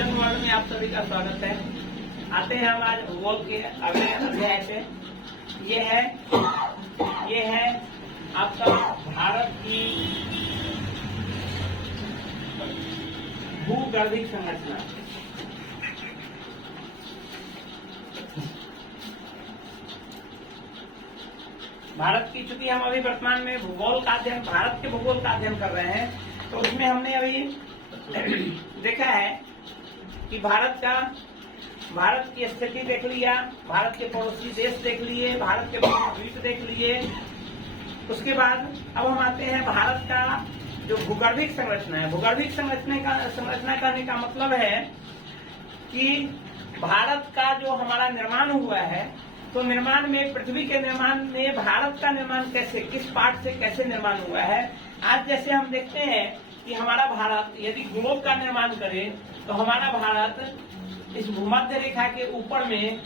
Education world में आप सभी का स्वागत है। आते हैं हम आज भूगोल के अगले अध्याय पे। ये है आपका भारत की भूगर्भिक संरचना। भारत की, चूंकि हम अभी वर्तमान में भूगोल का अध्ययन, भारत के भूगोल का अध्ययन कर रहे हैं, तो उसमें हमने अभी देखा है कि भारत की स्थिति देख लिया, भारत के पड़ोसी देश देख लिए, भारत के द्वीप देख लिए। उसके बाद अब हम आते हैं भारत का जो भूगर्भिक संरचना है। भूगर्भिक संरचना करने का मतलब है कि भारत का जो हमारा निर्माण हुआ है, तो निर्माण में, पृथ्वी के निर्माण में भारत का निर्माण कैसे, किस पार्ट से कैसे निर्माण हुआ है। आज जैसे हम देखते हैं कि हमारा भारत यदि ग्लोब का निर्माण करे तो हमारा भारत इस भूमध्य रेखा के ऊपर में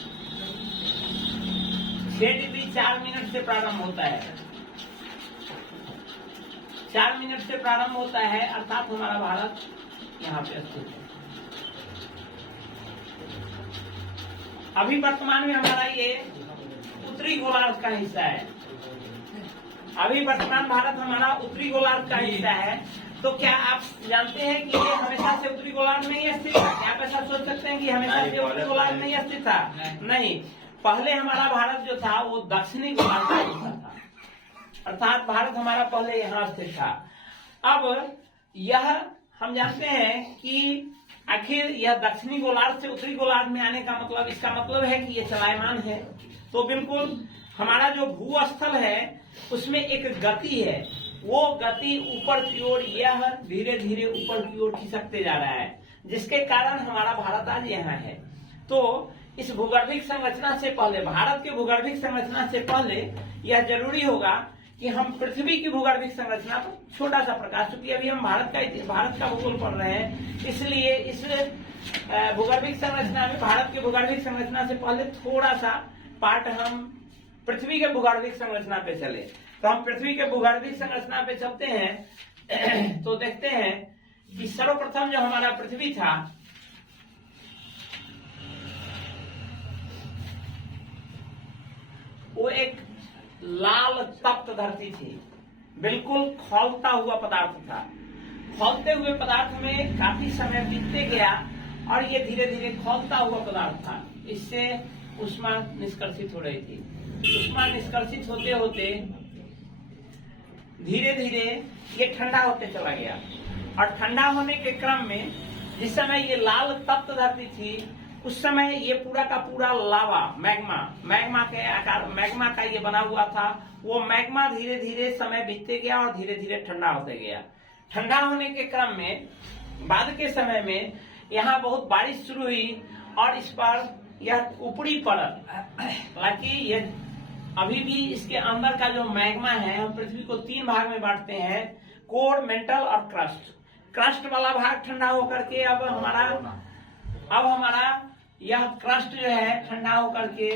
6 डिग्री 4 मिनट से प्रारंभ होता है। 4 मिनट से प्रारंभ होता है, अर्थात हमारा भारत यहाँ पे स्थित है। अभी वर्तमान में हमारा ये उत्तरी गोलार्ध का हिस्सा है। अभी वर्तमान भारत हमारा उत्तरी गोलार्ध का हिस्सा है। तो क्या आप जानते हैं कि ये हमेशा से उत्तरी गोलार्ध में ही स्थित था? क्या आप ऐसा सोच सकते हैं कि हमेशा से उत्तरी गोलार्ध में ही स्थित था? नहीं, पहले हमारा भारत जो था वो दक्षिणी गोलार्ध का हिस्सा था, अर्थात भारत हमारा पहले यहाँ स्थित था। अब यह हम जानते हैं कि आखिर यह दक्षिणी गोलार्ध से उत्तरी गोलार्ध में आने का मतलब, इसका मतलब है कि ये चलायमान है। तो बिल्कुल हमारा जो भूस्थल है उसमें एक गति है, वो गति ऊपर की ओर, यह धीरे धीरे ऊपर की ओर खिसकते जा रहा है, जिसके कारण हमारा भारत आज यहाँ है। तो इस भूगर्भिक संरचना से पहले, भारत के भूगर्भिक संरचना से पहले यह जरूरी होगा कि हम पृथ्वी की भूगर्भिक संरचना पर छोटा सा प्रकाश, चूंकि अभी हम भारत का भूगोल पढ़ रहे हैं, इसलिए इस भूगर्भिक संरचना में, भारत के भूगर्भिक संरचना से पहले थोड़ा सा पार्ट हम पृथ्वी के भूगर्भिक संरचना पे चले। तो हम पृथ्वी के भूगर्भिक संरचना पे चलते हैं तो देखते हैं कि सर्वप्रथम जो हमारा पृथ्वी था, वो एक लाल तप्त धरती थी, बिल्कुल खौलता हुआ पदार्थ था। खौलते हुए पदार्थ में काफी समय बीतते गया और ये धीरे धीरे खौलता हुआ पदार्थ था। इससे ऊष्मा निष्कर्षित हो रही थी। ऊष्मा निष्कर्षित होते होते धीरे धीरे ये ठंडा होते चला गया, और ठंडा होने के क्रम में जिस समय ये लाल तप्त धरती थी, उस समय ये पूरा का पूरा लावा, मैग्मा के आकार, मैग्मा का ये बना हुआ था। वो मैग्मा धीरे धीरे समय बीतते गया और धीरे धीरे ठंडा होते गया। ठंडा होने के क्रम में बाद के समय में यहाँ बहुत बारिश शुरू हुई, और इस पर यह ऊपरी परत, हालांकि ये अभी भी इसके अंदर का जो मैग्मा है, हम पृथ्वी को 3 भाग में बांटते हैं, कोर, मेंटल और क्रस्ट। क्रस्ट वाला भाग ठंडा होकर के अब हमारा यह क्रस्ट जो है ठंडा होकर के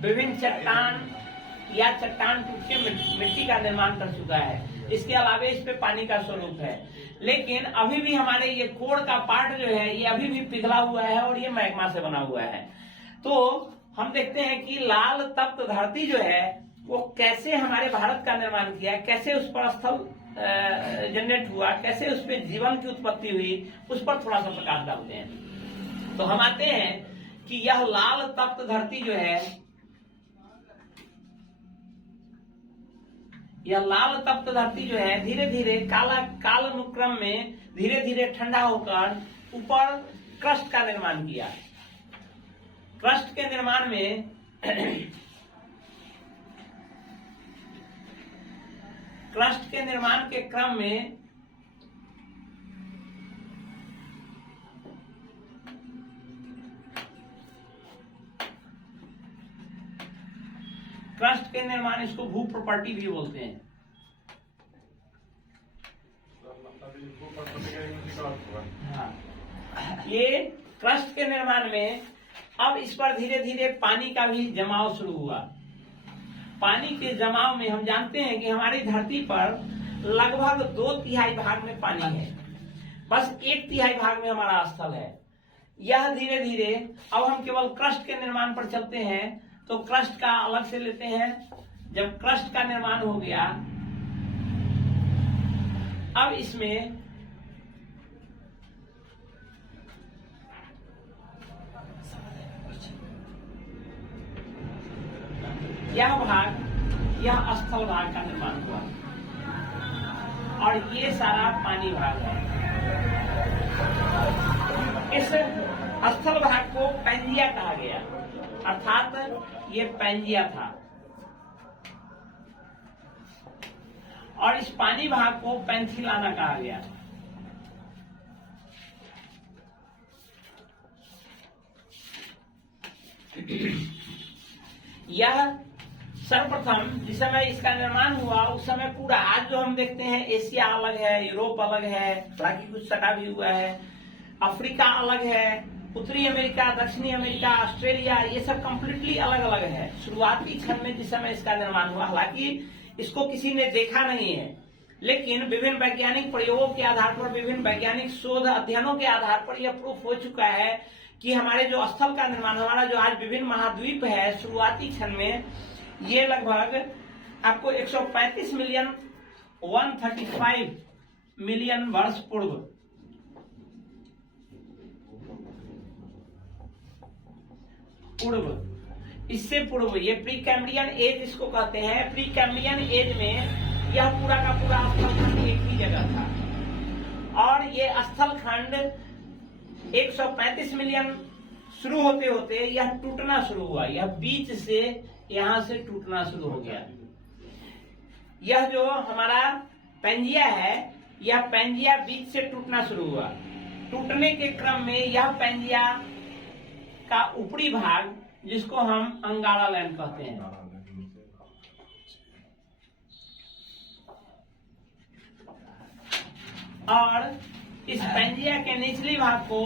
विभिन्न चट्टान या चट्टान टूट के मिट्टी का निर्माण कर चुका है। इसके अलावा इस पे पानी का स्वरूप है, लेकिन अभी भी हमारे ये कोर का पार्ट जो है ये अभी भी पिघला हुआ है और ये मैग्मा से बना हुआ है। तो हम देखते हैं कि लाल तप्त धरती जो है वो कैसे हमारे भारत का निर्माण किया, कैसे उस पर स्थल जनरेट हुआ, कैसे उस पर जीवन की उत्पत्ति हुई, उस पर थोड़ा सा प्रकाश डालते हैं। तो हम आते हैं कि यह लाल तप्त धरती जो है, यह लाल तप्त धरती जो है धीरे धीरे काल अनुक्रम में धीरे धीरे ठंडा होकर ऊपर क्रस्ट का निर्माण किया। क्रस्ट के निर्माण में क्रस्ट के निर्माण के क्रम में क्रस्ट के निर्माण, इसको भू प्रॉपर्टी भी बोलते हैं। हाँ, ये क्रस्ट के निर्माण में अब इस पर धीरे धीरे पानी का भी जमाव शुरू हुआ। पानी के जमाव में हम जानते हैं कि हमारी धरती पर लगभग 2/3 भाग में पानी है। बस 1/3 भाग में हमारा स्थल है। यह धीरे धीरे, अब हम केवल क्रस्ट के निर्माण पर चलते हैं, तो क्रस्ट का अलग से लेते हैं। जब क्रस्ट का निर्माण हो गया, अब इसमें यह भाग, यह स्थल भाग का निर्माण हुआ और ये सारा पानी भाग है। इस स्थल भाग को पैंजिया कहा गया, अर्थात ये पैंजिया था, और इस पानी भाग को पेंथिलाना कहा गया। यह सर्वप्रथम जिस समय इसका निर्माण हुआ उस समय पूरा, आज जो हम देखते हैं एशिया अलग है, यूरोप अलग है, बाकी कुछ सटा भी हुआ है, अफ्रीका अलग है, उत्तरी अमेरिका, दक्षिणी अमेरिका, ऑस्ट्रेलिया, ये सब कंप्लीटली अलग अलग है। शुरुआती क्षण में जिस समय इसका निर्माण हुआ, हालांकि इसको किसी ने देखा नहीं है, लेकिन विभिन्न वैज्ञानिक प्रयोगों के आधार पर, विभिन्न वैज्ञानिक शोध अध्ययनों के आधार पर यह प्रूफ हो चुका है कि हमारे जो स्थल का निर्माण, हमारा जो आज विभिन्न महाद्वीप है, शुरुआती क्षण में ये लगभग आपको 135 मिलियन 135 मिलियन वर्ष पूर्व, इससे पूर्व, ये प्री कैम्ब्रियन एज इसको कहते हैं। प्री कैम्ब्रियन एज में यह पूरा का पूरा स्थलखंड एक ही जगह था, और ये स्थलखंड 135 मिलियन शुरू होते होते यह टूटना शुरू हुआ, यह बीच से, यहां से टूटना शुरू हो गया। यह जो हमारा पैंजिया है, यह पैंजिया बीच से टूटना शुरू हुआ। टूटने के क्रम में यह पैंजिया का ऊपरी भाग, जिसको हम अंगारा लैंड कहते हैं, और इस पैंजिया के निचली भाग को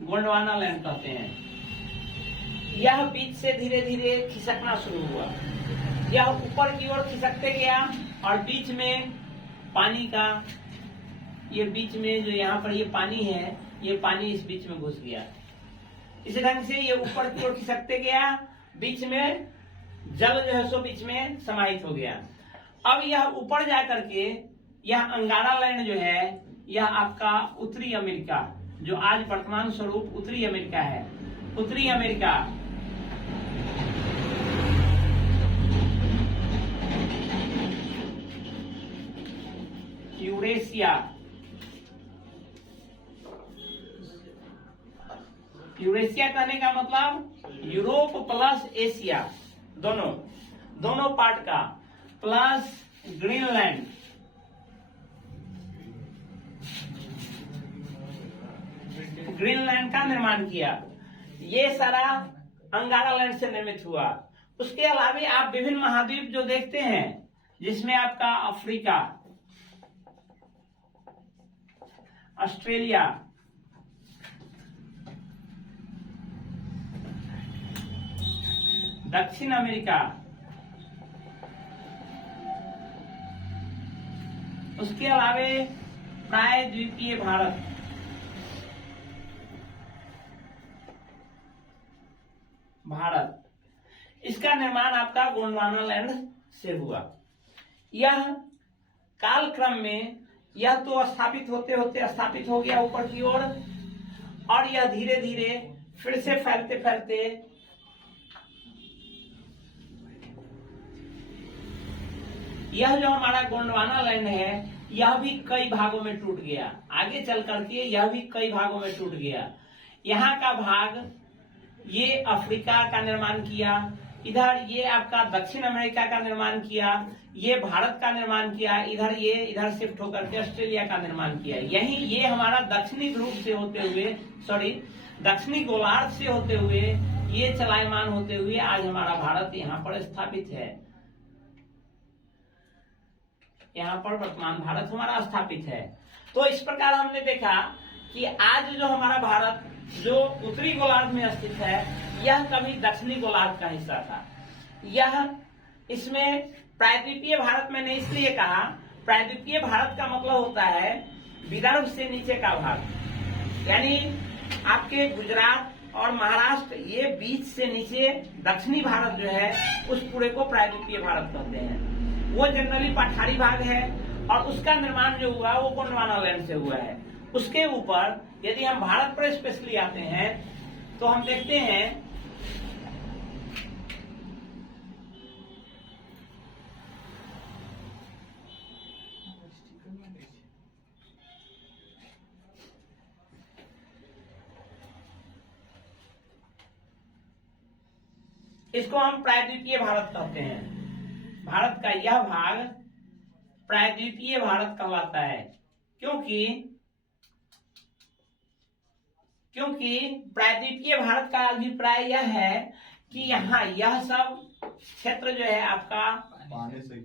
गोंडवाना लैंड कहते हैं। यह बीच से धीरे धीरे खिसकना शुरू हुआ, यह ऊपर की ओर खिसकते गया, और बीच में पानी का, ये बीच में जो यहाँ पर ये पानी है, ये पानी इस बीच में घुस गया। इसी ढंग से ये ऊपर की ओर खिसकते गया, बीच में जल जो है सो बीच में समाहित हो गया। अब यह ऊपर जाकर के यह अंगारा लैंड जो है, यह आपका उत्तरी अमेरिका, जो आज वर्तमान स्वरूप उत्तरी अमेरिका है, उत्तरी अमेरिका, यूरेशिया, यूरेशिया कहने का मतलब यूरोप प्लस एशिया, दोनों पार्ट का, प्लस ग्रीनलैंड, ग्रीनलैंड का निर्माण किया। ये सारा अंगारा लैंड से निर्मित हुआ। उसके अलावा आप विभिन्न महाद्वीप जो देखते हैं, जिसमें आपका अफ्रीका, ऑस्ट्रेलिया, दक्षिण अमेरिका, उसके अलावा प्राय द्वीपीय भारत, इसका निर्माण आपका गोंडवाना लैंड से हुआ। यह कालक्रम में यह तो स्थापित होते होते स्थापित हो गया ऊपर की ओर, और यह धीरे धीरे फिर से फैलते फैलते यह जो हमारा गोंडवाना लैंड है, यह भी कई भागों में टूट गया। आगे चल करके यह भी कई भागों में टूट गया। यहाँ का भाग ये अफ्रीका का निर्माण किया, इधर ये आपका दक्षिण अमेरिका का निर्माण किया, ये भारत का निर्माण किया, इधर शिफ्ट होकर के ऑस्ट्रेलिया का निर्माण किया। यही ये हमारा दक्षिणी ध्रुव से होते हुए, दक्षिणी गोलार्ध से होते हुए, ये चलायमान होते हुए आज हमारा भारत यहाँ पर स्थापित है। यहाँ पर वर्तमान भारत हमारा स्थापित है। तो इस प्रकार हमने देखा कि आज जो हमारा भारत जो उत्तरी गोलार्ध में स्थित है, यह कभी दक्षिणी गोलार्ध का हिस्सा था। यह इसमें प्रायद्वीपीय भारत मैंने इसलिए कहा, प्रायद्वीपीय भारत का मतलब होता है विदर्भ से नीचे का भाग, यानी आपके गुजरात और महाराष्ट्र ये बीच से नीचे दक्षिणी भारत जो है उस पूरे को प्रायद्वीपीय भारत कहते हैं। वो जनरली पठारी भाग है और उसका निर्माण जो हुआ वो गोंडवाना लैंड से हुआ है। उसके ऊपर यदि हम भारत पर स्पेशली आते हैं तो हम देखते हैं इसको हम प्रायद्वीपीय भारत कहते हैं। भारत का यह भाग प्रायद्वीपीय भारत कहलाता है, क्योंकि प्रायद्वीपीय भारत का अभिप्राय यह है कि यहाँ यह सब क्षेत्र जो है आपका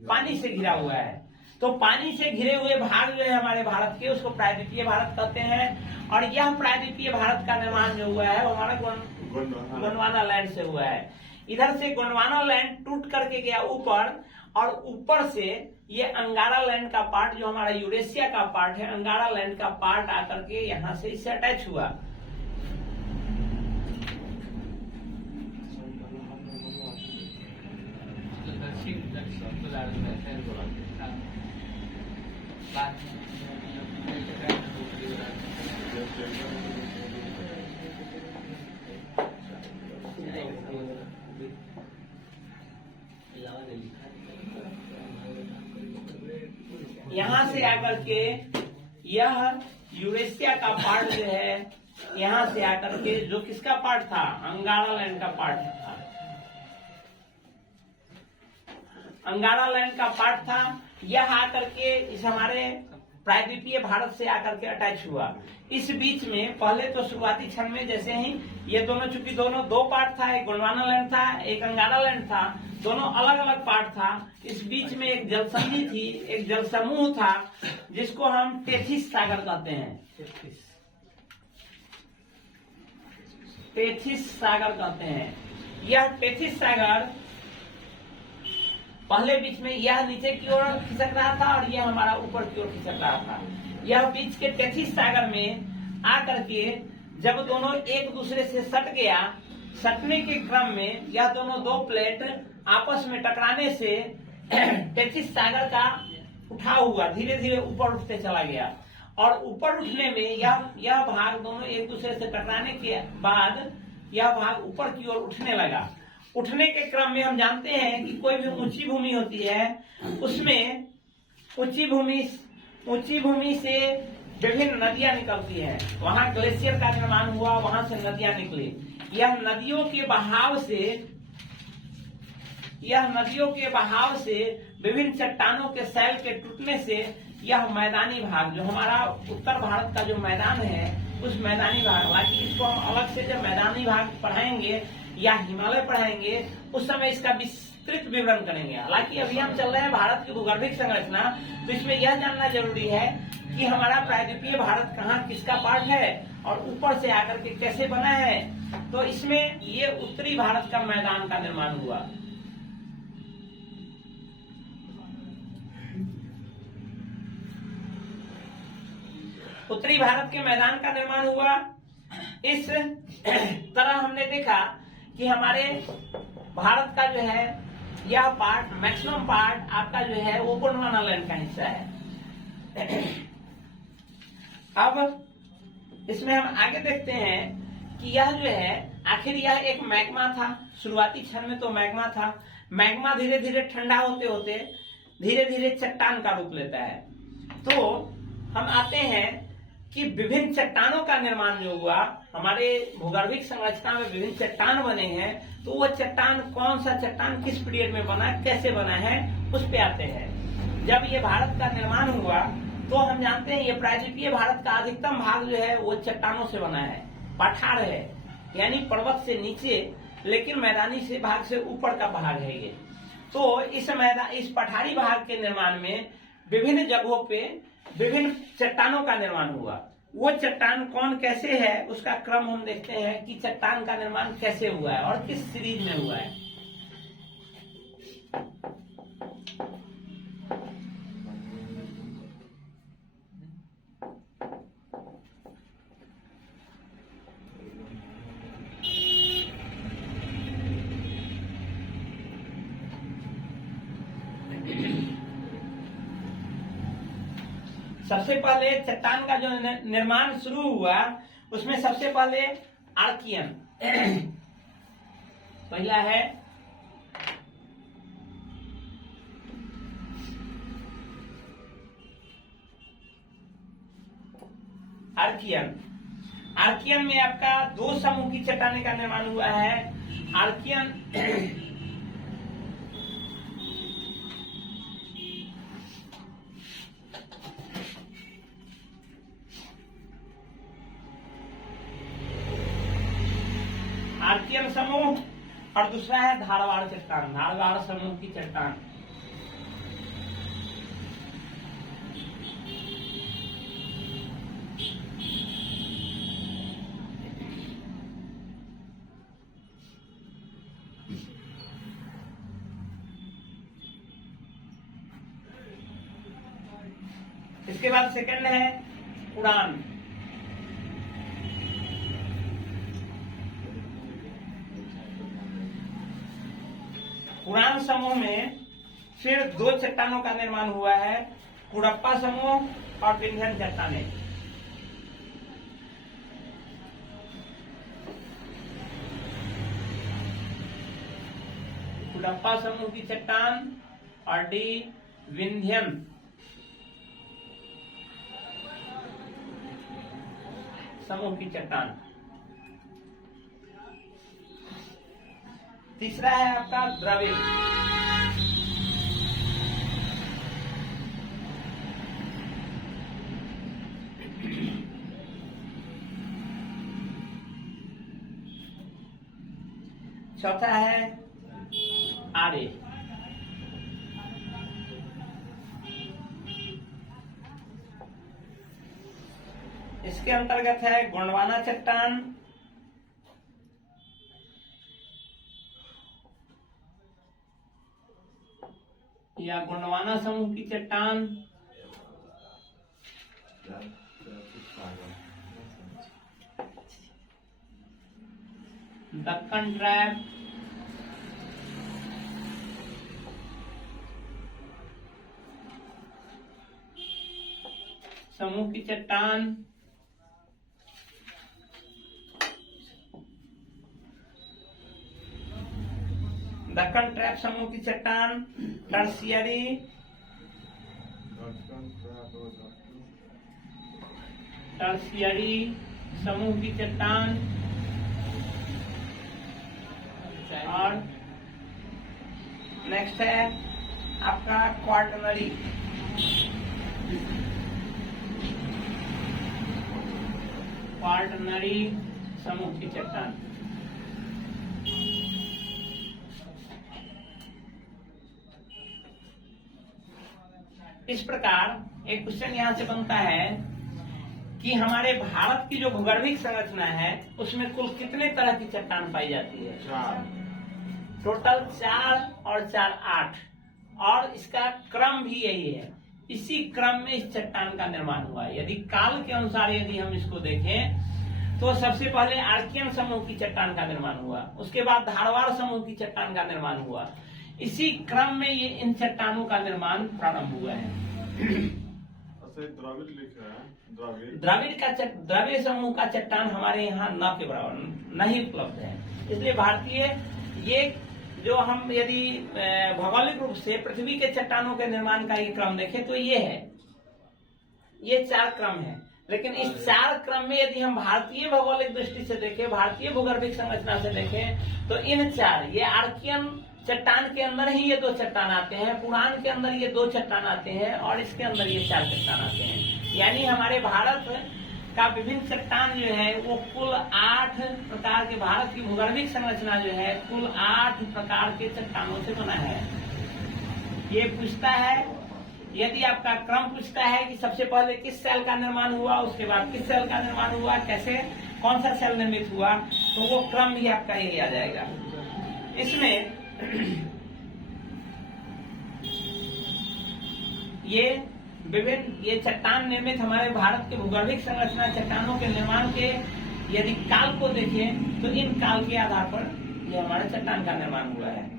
पानी से घिरा हुआ है। तो पानी से घिरे हुए भाग जो है हमारे भारत के, उसको प्रायद्वीपीय भारत कहते हैं। और यह प्रायद्वीपीय भारत का निर्माण जो हुआ है वो हमारा गोंडवाना लैंड से हुआ है। इधर से गोंडवाना लैंड टूट करके गया ऊपर, और ऊपर से ये अंगारा लैंड का पार्ट जो हमारा यूरेशिया का पार्ट है, अंगारा लैंड का पार्ट आकर के यहाँ से इससे अटैच हुआ। यहाँ से आकर के यह यूरेशिया का पार्ट जो है, यहाँ से आकर के जो किसका पार्ट था, अंगारा लैंड का पार्ट था, अंगारा लैंड का पार्ट था। यह आकर के इस हमारे प्रायद्वीपीय भारत से आकर के अटैच हुआ। इस बीच में पहले तो शुरुआती क्षण में जैसे ही ये दोनों, चूंकि दोनों दो पार्ट था, एक गोंडवाना लैंड था, एक अंगारा लैंड था, दोनों अलग अलग पार्ट था। इस बीच में एक जलसंधि थी, एक जल समूह था, जिसको हम टेथिस सागर कहते हैं। टेथिस सागर कहते हैं। यह टेथिस सागर पहले बीच में यह नीचे की ओर खिसक रहा था और यह हमारा ऊपर की ओर खिसक रहा था। यह बीच के टेथिस सागर में आकर के जब दोनों एक दूसरे से सट गया, सटने के क्रम में यह दोनों दो प्लेट आपस में टकराने से टेथिस सागर का उठाव हुआ, धीरे धीरे ऊपर उठते चला गया। और ऊपर उठने में यह भाग दोनों एक दूसरे से टकराने के बाद यह भाग ऊपर की ओर उठने लगा। उठने के क्रम में हम जानते हैं कि कोई भी ऊंची भूमि होती है, उसमें ऊंची भूमि से विभिन्न नदियां निकलती हैं। वहां ग्लेशियर का निर्माण हुआ, वहां से नदियां निकली। यह नदियों के बहाव से विभिन्न चट्टानों के सैल के टूटने से यह मैदानी भाग जो हमारा उत्तर भारत का जो मैदान है, उस मैदानी भाग, हालांकि इसको हम अलग से जब मैदानी भाग पढ़ाएंगे या हिमालय पढ़ाएंगे उस समय इसका विस्तृत विवरण करेंगे। हालांकि अभी हम चल रहे हैं भारत की भूगर्भिक संरचना, तो इसमें यह जानना जरूरी है कि हमारा प्रायद्वीपीय भारत कहाँ किसका पार्ट है और ऊपर से आकर के कैसे बना है। तो इसमें ये उत्तरी भारत का मैदान का निर्माण हुआ। उत्तरी भारत के मैदान का निर्माण हुआ। इस तरह हमने देखा कि हमारे भारत का जो है यह पार्ट, मैक्सिमम पार्ट आपका जो है वो गोंडवाना लैंड का हिस्सा है। अब इसमें हम आगे देखते हैं कि यह जो है आखिर यह एक मैग्मा था। शुरुआती क्षण में तो मैग्मा था। मैग्मा धीरे धीरे ठंडा होते होते धीरे धीरे चट्टान का रूप लेता है। तो हम आते हैं कि विभिन्न चट्टानों का निर्माण जो हुआ, हमारे भूगर्भिक संरचना में विभिन्न चट्टान बने हैं। तो वो चट्टान, कौन सा चट्टान किस पीरियड में बना, कैसे बना है, उस पे आते हैं। जब ये भारत का निर्माण हुआ तो हम जानते हैं ये प्रायद्वीपीय भारत का अधिकतम भाग जो है वो चट्टानों से बना है, पठार है, यानी पर्वत से नीचे लेकिन मैदानी से भाग से ऊपर का भाग है ये। तो इस पठारी भाग के निर्माण में विभिन्न जगहों पे विभिन्न चट्टानों का निर्माण हुआ। वो चट्टान कौन कैसे है उसका क्रम हम देखते हैं कि चट्टान का निर्माण कैसे हुआ है और किस सीरीज में हुआ है। सबसे पहले चट्टान का जो निर्माण शुरू हुआ उसमें सबसे पहले आर्कियन पहला है आर्कियन। आर्कियन में आपका दो समूह की चट्टाने का निर्माण हुआ है। आर्कियन आर्कियन समूह और दूसरा है धारवाड़ चट्टान, धारवाड़ समूह की चट्टान। इसके बाद सेकंड है उड़ान। उड़ान समूह में फिर दो चट्टानों का निर्माण हुआ है, कुड़प्पा समूह और विंध्यन चट्टाने। कुड़प्पा समूह की चट्टान और डी विंध्यन समूह की चट्टान। तीसरा है आपका द्रविड़। चौथा है आर्य। इसके अंतर्गत है गोंडवाना चट्टान, या गोंडवाना समूह की चट्टान, दक्कन ट्रैप, समूह की चट्टान, दक्कन ट्रैप समूह की चट्टान, टर्शियरी, समूह की चट्टान और नेक्स्ट है आपका क्वार्टनरी। समूह की चट्टान। इस प्रकार एक क्वेश्चन यहाँ से बनता है कि हमारे भारत की जो भूगर्भिक संरचना है उसमें कुल कितने तरह की चट्टान पाई जाती है? 4। टोटल 4 और 4 8, और इसका क्रम भी यही है। इसी क्रम में इस चट्टान का निर्माण हुआ है। यदि काल के अनुसार यदि हम इसको देखें तो सबसे पहले आर्कियन समूह की चट्टान का निर्माण हुआ, उसके बाद धारवाड़ समूह की चट्टान का निर्माण हुआ। इसी क्रम में ये इन चट्टानों का निर्माण प्रारंभ हुआ है। द्रविड़ लिखा है। द्रविड़ समूह का चट्टान हमारे यहाँ न के बराबर नहीं उपलब्ध है। इसलिए भारतीय ये जो हम यदि भौगोलिक रूप से पृथ्वी के चट्टानों के निर्माण का ये क्रम देखें तो ये है, ये 4 क्रम है। लेकिन इस 4 क्रम में यदि हम भारतीय भौगोलिक दृष्टि से देखें, भारतीय भूगर्भिक संरचना से देखें तो इन 4 ये आर्कियन चट्टान के अंदर ही ये 2 चट्टान आते हैं, पुराण के अंदर ये 2 चट्टान आते हैं और इसके अंदर ये 4 चट्टान आते हैं। यानी हमारे भारत का विभिन्न चट्टान जो है वो कुल 8 प्रकार के, भारत की भूगर्भिक संरचना जो है कुल 8 प्रकार के चट्टानों से बना है। ये पूछता है, यदि आपका क्रम पूछता है कि सबसे पहले किस सेल का निर्माण हुआ, उसके बाद किस सेल का निर्माण हुआ, कैसे कौन सा सेल निर्मित हुआ, तो वो क्रम भी आपका यही आ जाएगा। इसमें ये विभिन्न ये चट्टान निर्मित हमारे भारत के भूगर्भिक संरचना चट्टानों के निर्माण के यदि काल को देखें तो इन काल के आधार पर ये हमारे चट्टान का निर्माण हुआ है।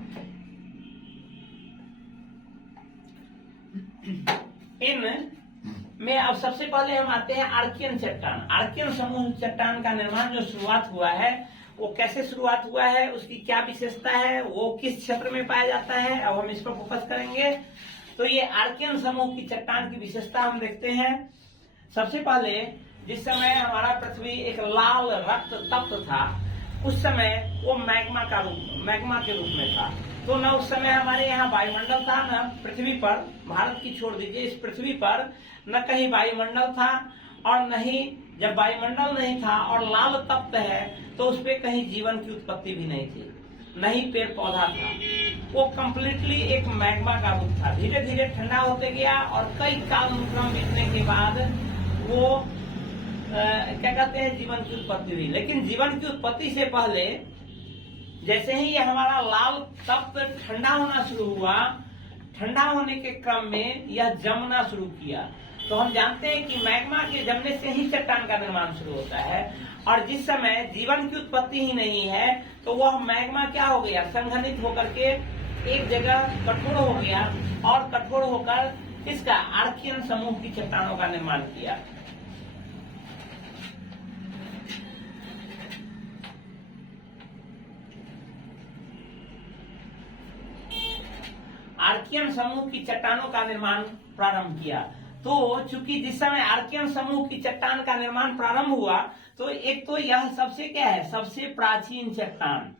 इन में अब सबसे पहले हम आते हैं आर्कियन चट्टान। आर्कियन समूह चट्टान का निर्माण जो शुरुआत हुआ है वो कैसे शुरुआत हुआ है, उसकी क्या विशेषता है, वो किस क्षेत्र में पाया जाता है, अब हम इस पर फोकस करेंगे। तो ये आर्कियन समूह की चट्टान की विशेषता हम देखते हैं। सबसे पहले जिस समय हमारा पृथ्वी एक लाल रक्त तप्त था, उस समय वो मैग्मा के रूप में था। तो न उस समय हमारे यहाँ वायुमंडल था, न पृथ्वी पर, भारत की छोड़ दीजिए, इस पृथ्वी पर न कहीं वायुमंडल था, और न ही जब वायुमंडल नहीं था और लाल तप्त है तो उस पर कहीं जीवन की उत्पत्ति भी नहीं थी, न ही पेड़ पौधा था। वो कम्प्लीटली एक मैग्मा का रूप था। धीरे धीरे ठंडा होते गया और कई काल अनुक्रम बीतने के बाद वो क्या कहते हैं, जीवन की उत्पत्ति हुई। लेकिन जीवन की उत्पत्ति से पहले जैसे ही ये हमारा लाल तप्त ठंडा होना शुरू हुआ, ठंडा होने के क्रम में यह जमना शुरू किया। तो हम जानते हैं कि मैग्मा के जमने से ही चट्टान का निर्माण शुरू होता है, और जिस समय जीवन की उत्पत्ति ही नहीं है तो वह मैग्मा क्या हो गया, संघनित होकर के एक जगह कठोर हो गया, और कठोर होकर इसका आर्कियन समूह की चट्टानों का निर्माण किया। आर्कियन समूह की चट्टानों का निर्माण प्रारंभ किया। तो चूंकि जिस समय आर्कियन समूह की चट्टान का निर्माण प्रारंभ हुआ, तो एक तो यह सबसे क्या है, सबसे प्राचीन चट्टान,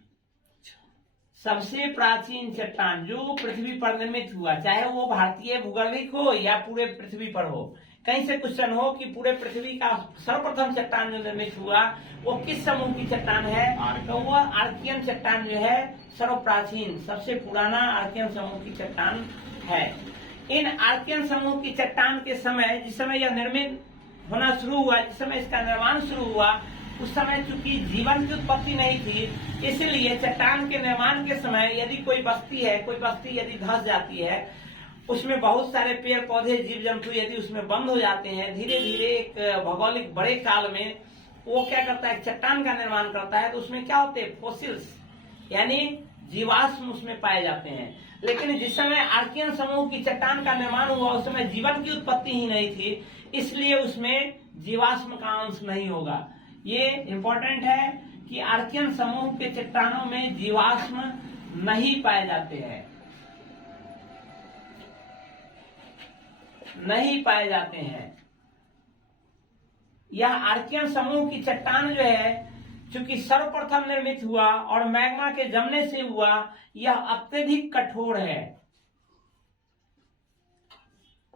सबसे प्राचीन चट्टान जो पृथ्वी पर निर्मित हुआ, चाहे वो भारतीय भूगर्भिक हो या पूरे पृथ्वी पर हो। कहीं से क्वेश्चन हो कि पूरे पृथ्वी का सर्वप्रथम चट्टान जो निर्मित हुआ वो किस समूह की चट्टान है, तो वह आर्कियन चट्टान जो है सर्वप्राचीन सबसे पुराना आर्कियन समूह की चट्टान है। इन आर्कियन समूह की चट्टान के समय, जिस समय यह निर्मित होना शुरू हुआ, जिस समय इसका निर्माण शुरू हुआ, उस समय चूंकि जीवन की उत्पत्ति नहीं थी, इसलिए चट्टान के निर्माण के समय यदि कोई बस्ती यदि धंस जाती है, उसमें बहुत सारे पेड़ पौधे जीव जंतु यदि उसमें बंद हो जाते हैं, धीरे धीरे एक भौगोलिक बड़े काल में वो क्या करता है, चट्टान का निर्माण करता है। तो उसमें क्या होते हैं, फोसिल्स यानी जीवाश्म उसमें पाए जाते हैं। लेकिन जिस समय आर्कियन समूह की चट्टान का निर्माण हुआ उस समय जीवन की उत्पत्ति ही नहीं थी, इसलिए उसमें जीवाश्म का अंश नहीं होगा। ये इंपॉर्टेंट है कि आर्कियन समूह के चट्टानों में जीवाश्म नहीं पाए जाते हैं, नहीं पाए जाते हैं। यह आर्कियन समूह की चट्टान जो है, चूंकि सर्वप्रथम निर्मित हुआ और मैग्मा के जमने से हुआ, यह अत्यधिक कठोर है,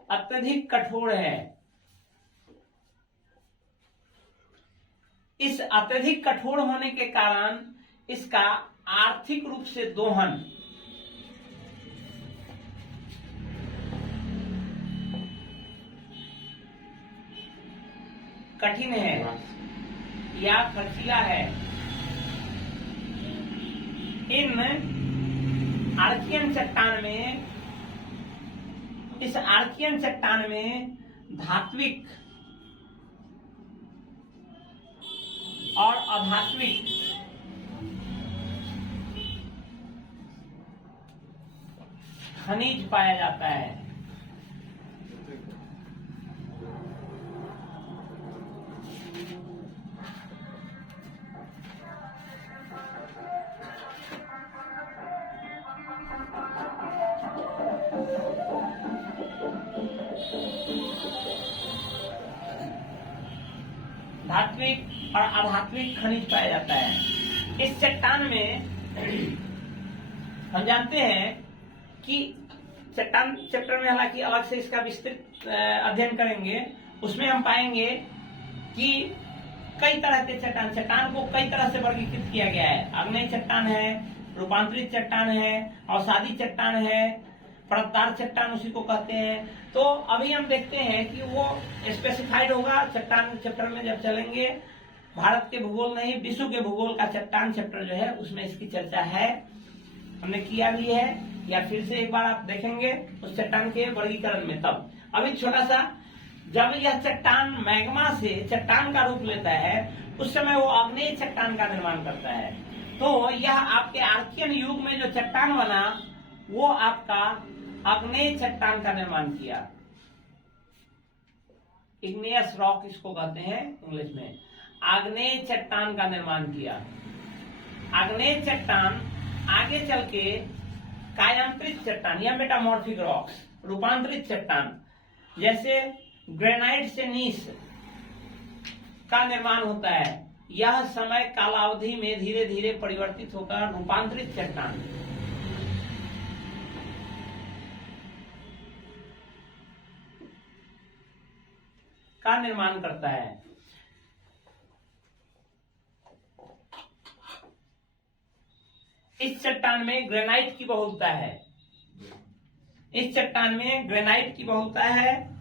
अत्यधिक कठोर है। इस अत्यधिक कठोर होने के कारण इसका आर्थिक रूप से दोहन कठिन है या खर्चीला है। इन आर्कियन चट्टान में, इस आर्कियन चट्टान में धात्विक और अधात्विक खनिज पाया जाता है। धात्विक और अधात्विक खनिज पाया जाता है। इस चट्टान में हम जानते हैं कि चट्टान चैप्टर में हालांकि अलग से इसका विस्तृत अध्ययन करेंगे, उसमें हम पाएंगे कि कई तरह के चट्टान को कई तरह से वर्गीकृत किया गया है। आग्नेय चट्टान है, रूपांतरित चट्टान है, अवसादी चट्टान है, परतदार चट्टान उसी को कहते हैं। तो अभी हम देखते हैं कि वो स्पेसिफाइड होगा चट्टान चैप्टर में जब चलेंगे। भारत के भूगोल नहीं, विश्व के भूगोल का चट्टान चैप्टर जो है उसमें इसकी चर्चा है, हमने किया भी है। या फिर से एक बार आप देखेंगे उस चट्टान के वर्गीकरण में। तब अभी छोटा सा, जब यह चट्टान मैग्मा से चट्टान का रूप लेता है उस समय वो आग्नेय चट्टान का निर्माण करता है। तो यह आपके आर्कियन युग में जो चट्टान बना वो आपका आग्नेय चट्टान का निर्माण किया। इग्नियस रॉक इसको कहते हैं इंग्लिश में। आग्नेय चट्टान का निर्माण किया। आग्नेय चट्टान आगे चल के कायांतरित चट्टान या मेटामॉर्फिक रॉक्स, रूपांतरित चट्टान, जैसे ग्रेनाइट से नीस का निर्माण होता है। यह समय कालावधि में धीरे धीरे परिवर्तित होकर रूपांतरित चट्टान का निर्माण करता है। इस चट्टान में ग्रेनाइट की बहुलता है। इस चट्टान में ग्रेनाइट की बहुलता है।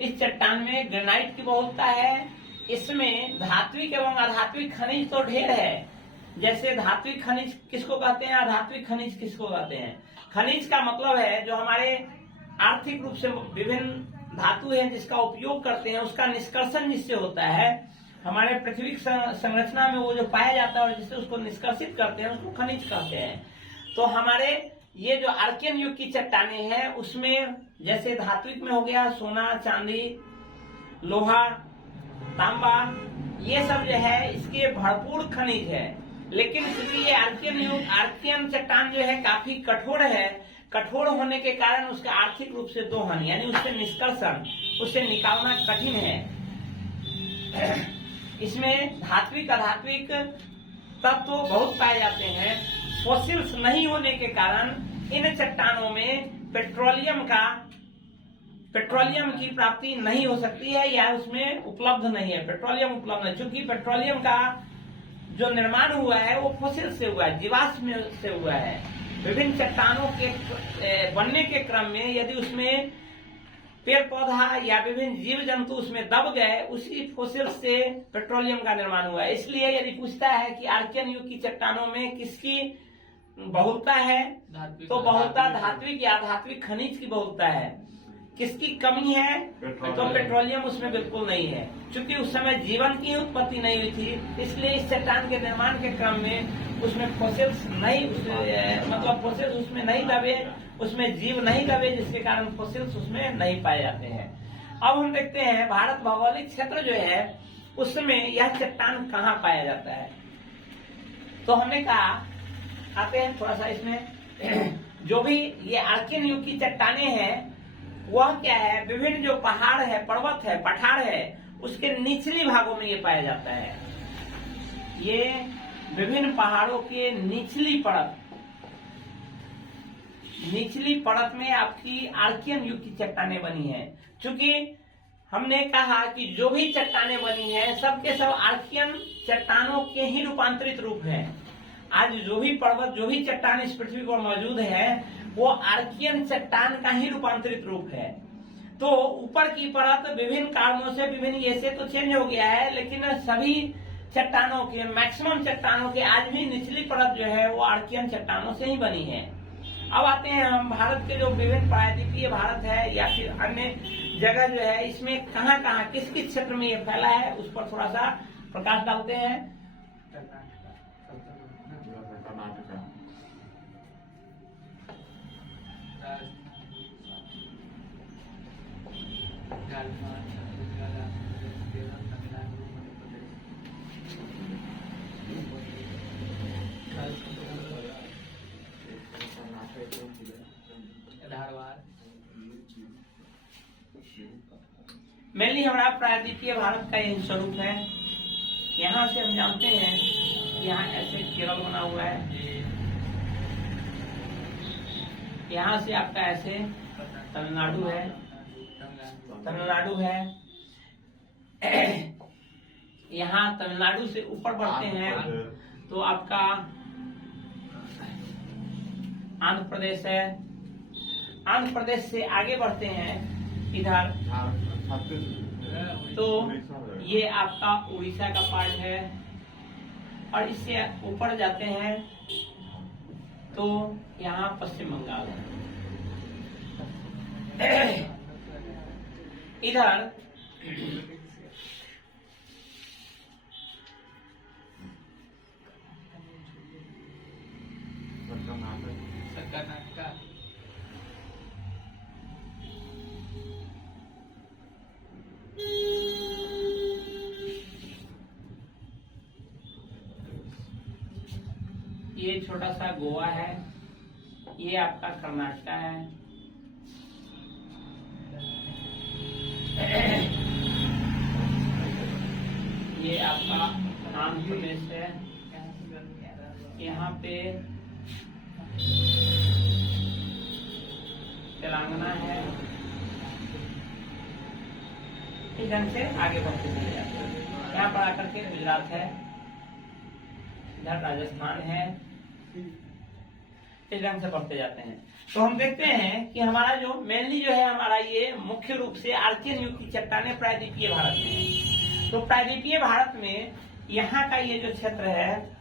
इस चट्टान में ग्रेनाइट की बहुलता है। इसमें धात्विक एवं अधात्विक खनिज तो ढेर है। जैसे धात्विक खनिज किसको कहते हैं, अधात्विक खनिज किसको कहते हैं। खनिज का मतलब है जो हमारे आर्थिक रूप से विभिन्न धातु है जिसका उपयोग करते हैं, उसका निष्कर्षण जिससे होता है हमारे पृथ्वी संरचना में, वो जो पाया जाता है और जिससे उसको निष्कर्षित करते हैं उसको खनिज कहते हैं। तो हमारे ये जो आर्कियन युग की चट्टाने हैं उसमें जैसे धात्विक में हो गया सोना, चांदी, लोहा, तांबा, ये सब जो है इसके भरपूर खनिज है। लेकिन क्योंकि ये आर्कियन युग, आर्कियन चट्टान जो है काफी कठोर है, कठोर होने के कारण उसका आर्थिक रूप से दोहन यानी उससे निष्कर्षण, उससे निकालना कठिन है। इसमें धात्विक अधात्विक तत्व बहुत पाए जाते हैं। फॉसिल्स नहीं होने के कारण इन चट्टानों में पेट्रोलियम की प्राप्ति नहीं हो सकती है या उसमें उपलब्ध नहीं है, पेट्रोलियम उपलब्ध नहीं। चूंकि पेट्रोलियम का जो निर्माण हुआ है वो फॉसिल से हुआ है, जीवाश्म से हुआ है। विभिन्न चट्टानों के बनने के क्रम में यदि उसमें पेड़ पौधा या विभिन्न जीव जंतु उसमें दब गए, उसी फॉसिल से पेट्रोलियम का निर्माण हुआ है। इसलिए यदि पूछता है कि आर्कियन युग की चट्टानों में किसकी बहुलता है, तो बहुलता धात्विक या धात्विक खनिज की बहुलता है। किसकी कमी है, तो पेट्रोलियम उसमें बिल्कुल नहीं है। क्योंकि उस समय जीवन की उत्पत्ति नहीं हुई थी, इसलिए इस चट्टान के निर्माण के क्रम में उसमें फॉसिल्स नहीं, मतलब फॉसिल्स उसमें नहीं दबे, उसमें जीव नहीं दबे, जिसके कारण फॉसिल्स उसमें नहीं पाए जाते हैं। अब हम देखते हैं भारत भौगोलिक क्षेत्र जो है उसमें यह चट्टान कहाँ पाया जाता है। तो हमने कहा, आते हैं थोड़ा सा इसमें जो भी ये आर्कियन युग की चट्टाने हैं वह क्या है, विभिन्न जो पहाड़ है, पर्वत है, पठार है, उसके निचली भागों में ये पाया जाता है। ये विभिन्न पहाड़ों के निचली परत में आपकी आर्कियन युग की चट्टाने बनी है। चूंकि हमने कहा कि जो भी चट्टाने बनी है सबके सब आर्कियन चट्टानों के ही रूपांतरित रूप है। आज जो भी पर्वत, जो भी चट्टान इस पृथ्वी पर मौजूद है वो आर्कियन चट्टान का ही रूपांतरित रूप है। तो ऊपर की परत विभिन्न कारणों से, विभिन्न ऐसे तो चेंज हो गया है, लेकिन सभी चट्टानों के, मैक्सिमम चट्टानों के आज भी निचली परत जो है वो आर्कियन चट्टानों से ही बनी है। अब आते हैं हम भारत के जो विभिन्न प्रायद्वीपीय भारत है या फिर अन्य जगह जो है, इसमें कहाँ कहाँ किस किस क्षेत्र में ये फैला है उस पर थोड़ा सा प्रकाश डालते हैं। मेनली हमारा प्रायद्वीपीय भारत का यही स्वरूप है। यहाँ से हम जानते हैं कि यहाँ ऐसे केरल बना हुआ है, यहाँ से आपका ऐसे तमिलनाडु है, यहाँ तमिलनाडु से ऊपर बढ़ते हैं तो आपका आंध्र प्रदेश है। आंध्र प्रदेश से आगे बढ़ते हैं इधर तो ये आपका उड़ीसा का पार्ट है। और इससे ऊपर जाते हैं तो यहाँ पश्चिम बंगाल है। इधर कर्नाटक, ये छोटा सा गोवा है, ये आपका कर्नाटक है, ये आपका आंध्र प्रदेश है, यहाँ पे तेलंगाना है। इस ढंग से आगे बढ़ते चले जाते हैं। यहाँ पर आकर के गुजरात है, इधर राजस्थान है, इस ढंग से बढ़ते जाते हैं। तो हम देखते हैं कि हमारा जो मेनली जो है हमारा ये मुख्य रूप से आर्कियन युग की चट्टानें प्रायद्वीपीय भारत में है। तो प्रायद्वीपीय भारत में यहाँ का ये जो क्षेत्र है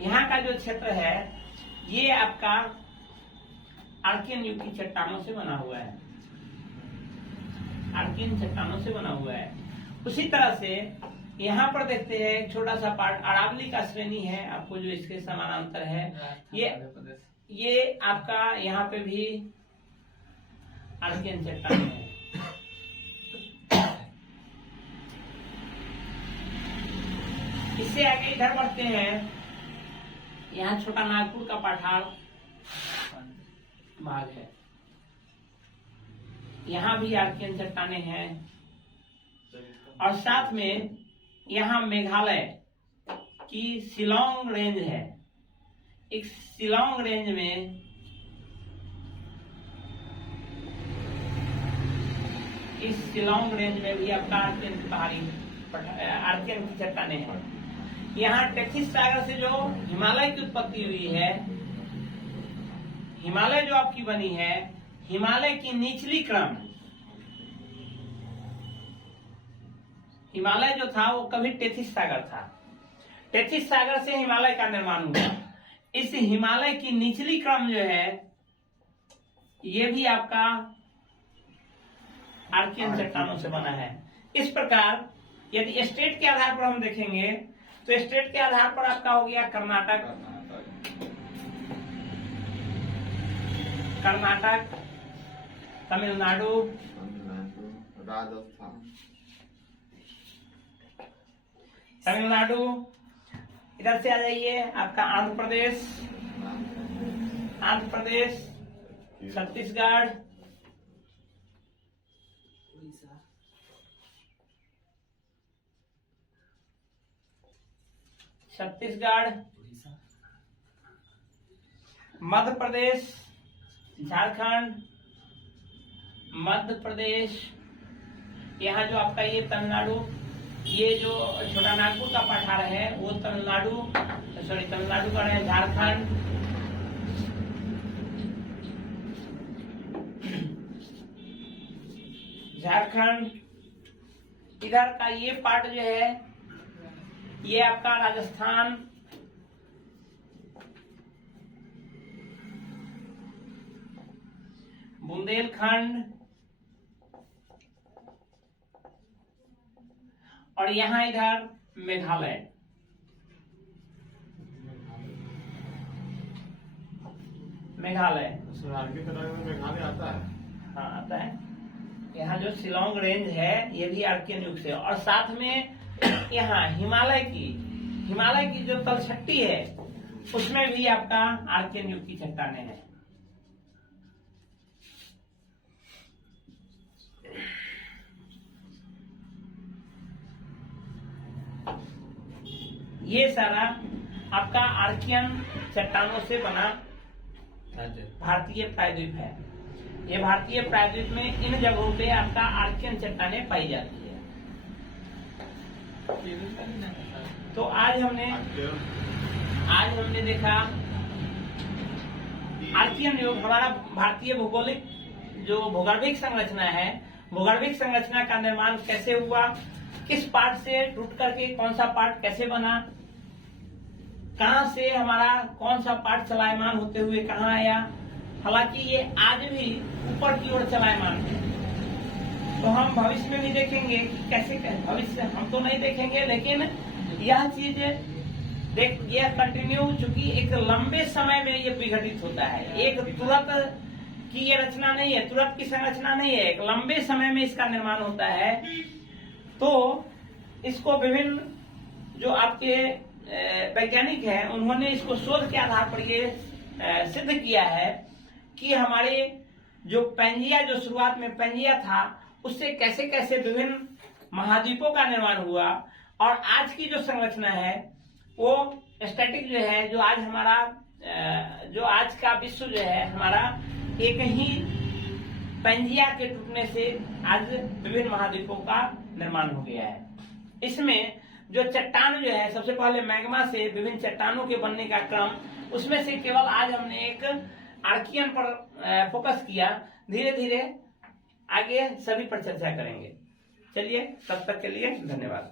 यहाँ का जो क्षेत्र है ये आपका आर्कियन युग की चट्टानों से बना हुआ है, आर्कियन चट्टानों से बना हुआ है। उसी तरह से यहाँ पर देखते हैं छोटा सा पार्ट अरावली का श्रेणी है, आपको जो इसके समानांतर है, ये आपका यहाँ पे भी आर्कियन चट्टान है। इससे आगे इधर बढ़ते हैं, यहाँ छोटा नागपुर का पठार भाग है, यहाँ भी आर्कियन चट्टाने हैं। और साथ में यहाँ मेघालय की शिलोंग रेंज है। एक शिलोंग रेंज में इस शिलोंग रेंज में भी आपका आर्कियन पहाड़ी आर्कियन की चट्टाने हैं। यहाँ टेथिस सागर से जो हिमालय की उत्पत्ति हुई है, हिमालय जो आपकी बनी है, हिमालय की निचली क्रम, हिमालय जो था वो कभी टेथिस सागर था, टेथिस सागर से हिमालय का निर्माण हुआ। इस हिमालय की निचली क्रम जो है ये भी आपका आर्कियन चट्टानों से बना है। इस प्रकार यदि स्टेट के आधार पर हम देखेंगे तो स्टेट के आधार पर आपका हो गया कर्नाटक, कर्नाटक, तमिलनाडु, राजस्थान, तमिलनाडु, इधर से आ जाइए आपका आंध्र प्रदेश, आंध्र प्रदेश, छत्तीसगढ़, छत्तीसगढ़, मध्य प्रदेश, झारखंड, मध्य प्रदेश, यहाँ जो आपका ये तमिलनाडु, ये जो छोटा नागपुर का पठार है वो तमिलनाडु, सॉरी तमिलनाडु का है, झारखंड, झारखंड, इधर का ये पार्ट जो है ये आपका राजस्थान, बुंदेलखंड, और यहाँ इधर मेघालय। मेघालय की तरह मेघालय आता है। हाँ आता है। यहाँ जो शिलोंग रेंज है ये भी आर्कियन युग से, और साथ में यहाँ हिमालय की जो तलछट्टी है उसमें भी आपका आर्कियन युग की चट्टाने हैं। ये सारा आपका आर्कियन चट्टानों से बना भारतीय प्रायद्वीप है। ये भारतीय प्रायद्वीप में इन जगहों पे आपका आर्कियन चट्टानें पाई जाती है। तो आज हमने देखा आर्कियन युग, हमारा भारतीय भौगोलिक जो भूगर्भिक संरचना है, भूगर्भिक संरचना का निर्माण कैसे हुआ, किस पार्ट से टूट करके कौन सा पार्ट कैसे बना, कहां से हमारा कौन सा पार्ट चलायमान होते हुए कहां आया। हालांकि ये आज भी ऊपर की ओर चलायमान है। तो हम भविष्य में भी देखेंगे कि कैसे, भविष्य हम तो नहीं देखेंगे, लेकिन यह चीज यह कंटिन्यू, चूंकि एक लंबे समय में ये विघटित होता है, एक तुरंत की ये रचना नहीं है, तुरंत की संरचना नहीं है, एक लंबे समय में इसका निर्माण होता है। तो इसको विभिन्न जो आपके वैज्ञानिक हैं, उन्होंने इसको शोध के आधार पर ये सिद्ध किया है कि हमारे जो पेंजिया, जो शुरुआत में पेंजिया था, उससे कैसे कैसे विभिन्न महाद्वीपों का निर्माण हुआ, और आज की जो संरचना है वो स्टैटिक जो है, जो आज हमारा जो आज का विश्व जो है हमारा एक ही पेंजिया के टूटने से आज विभिन्न महाद्वीपों का निर्माण हो गया है। इसमें जो चट्टान जो है, सबसे पहले मैग्मा से विभिन्न चट्टानों के बनने का क्रम, उसमें से केवल आज हमने एक आर्कियन पर फोकस किया। धीरे धीरे आगे सभी पर चर्चा करेंगे। चलिए, तब तक के लिए धन्यवाद।